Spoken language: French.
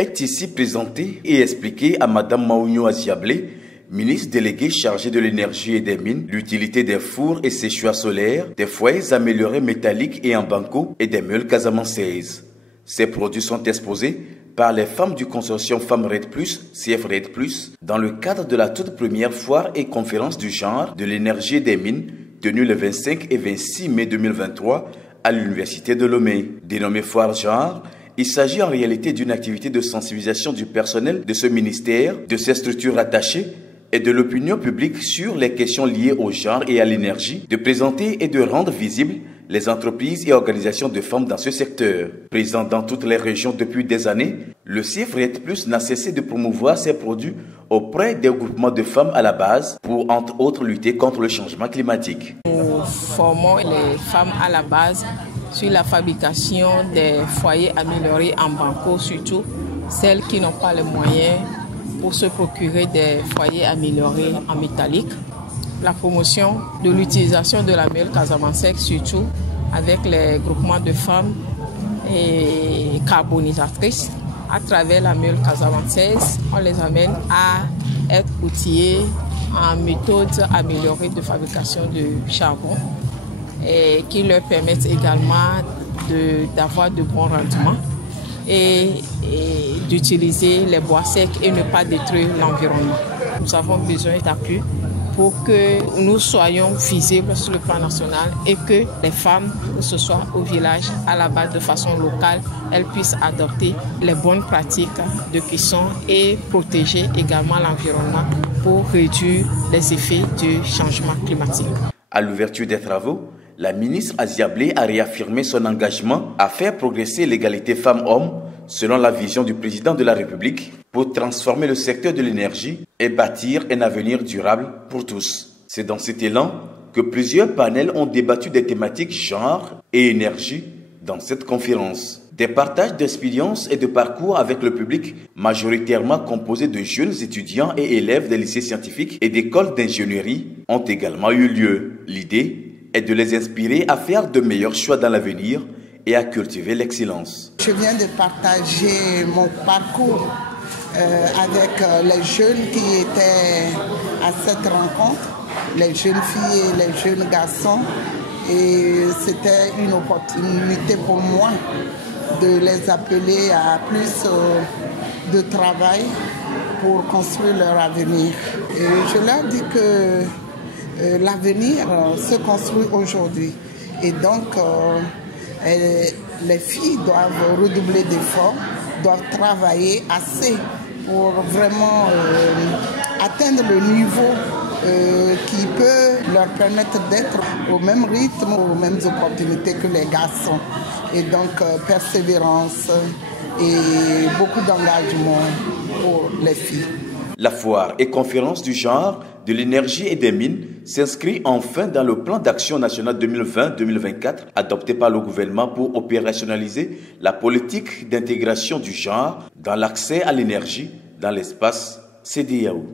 est ici présentée et expliquée à Madame Maounio Aziablé, ministre déléguée chargée de l'énergie et des mines, l'utilité des fours et séchoirs solaires, des foyers améliorés métalliques et en banco et des meules casamançaises. Ces produits sont exposés par les femmes du consortium Femmes Red+, CF Red+, dans le cadre de la toute première foire et conférence du genre de l'énergie et des mines tenue le 25 et 26 mai 2023 à l'Université de Lomé. Dénommée foire genre, il s'agit en réalité d'une activité de sensibilisation du personnel de ce ministère, de ses structures rattachées et de l'opinion publique sur les questions liées au genre et à l'énergie, de présenter et de rendre visibles les entreprises et organisations de femmes dans ce secteur. Présent dans toutes les régions depuis des années, le CF Red+ n'a cessé de promouvoir ses produits auprès des groupements de femmes à la base pour, entre autres, lutter contre le changement climatique. Nous formons les femmes à la base sur la fabrication des foyers améliorés en banco, surtout celles qui n'ont pas les moyens pour se procurer des foyers améliorés en métallique. La promotion de l'utilisation de la meule casamançaise, surtout avec les groupements de femmes et carbonisatrices. À travers la meule casamançaise, on les amène à être outillés en méthodes améliorées de fabrication de charbon et qui leur permettent également d'avoir de bons rendements et d'utiliser les bois secs et ne pas détruire l'environnement. Nous avons besoin d'appui pour que nous soyons visibles sur le plan national et que les femmes, que ce soit au village, à la base de façon locale, elles puissent adopter les bonnes pratiques de cuisson et protéger également l'environnement pour réduire les effets du changement climatique. À l'ouverture des travaux, la ministre Aziablé a réaffirmé son engagement à faire progresser l'égalité femmes-hommes selon la vision du président de la République pour transformer le secteur de l'énergie et bâtir un avenir durable pour tous. C'est dans cet élan que plusieurs panels ont débattu des thématiques genre et énergie dans cette conférence. Des partages d'expériences et de parcours avec le public, majoritairement composé de jeunes étudiants et élèves des lycées scientifiques et d'écoles d'ingénierie, ont également eu lieu. L'idée est de les inspirer à faire de meilleurs choix dans l'avenir et à cultiver l'excellence. Je viens de partager mon parcours avec les jeunes qui étaient à cette rencontre, les jeunes filles et les jeunes garçons. Et c'était une opportunité pour moi de les appeler à plus de travail pour construire leur avenir. Et je leur dis que l'avenir se construit aujourd'hui. Et donc, les filles doivent redoubler d'efforts, doivent travailler assez pour vraiment atteindre le niveau qui peut leur permettre d'être au même rythme, aux mêmes opportunités que les garçons. Et donc, persévérance et beaucoup d'engagement pour les filles. La foire et conférence du genre, de l'énergie et des mines s'inscrit enfin dans le plan d'action national 2020-2024 adopté par le gouvernement pour opérationnaliser la politique d'intégration du genre dans l'accès à l'énergie dans l'espace CEDEAO.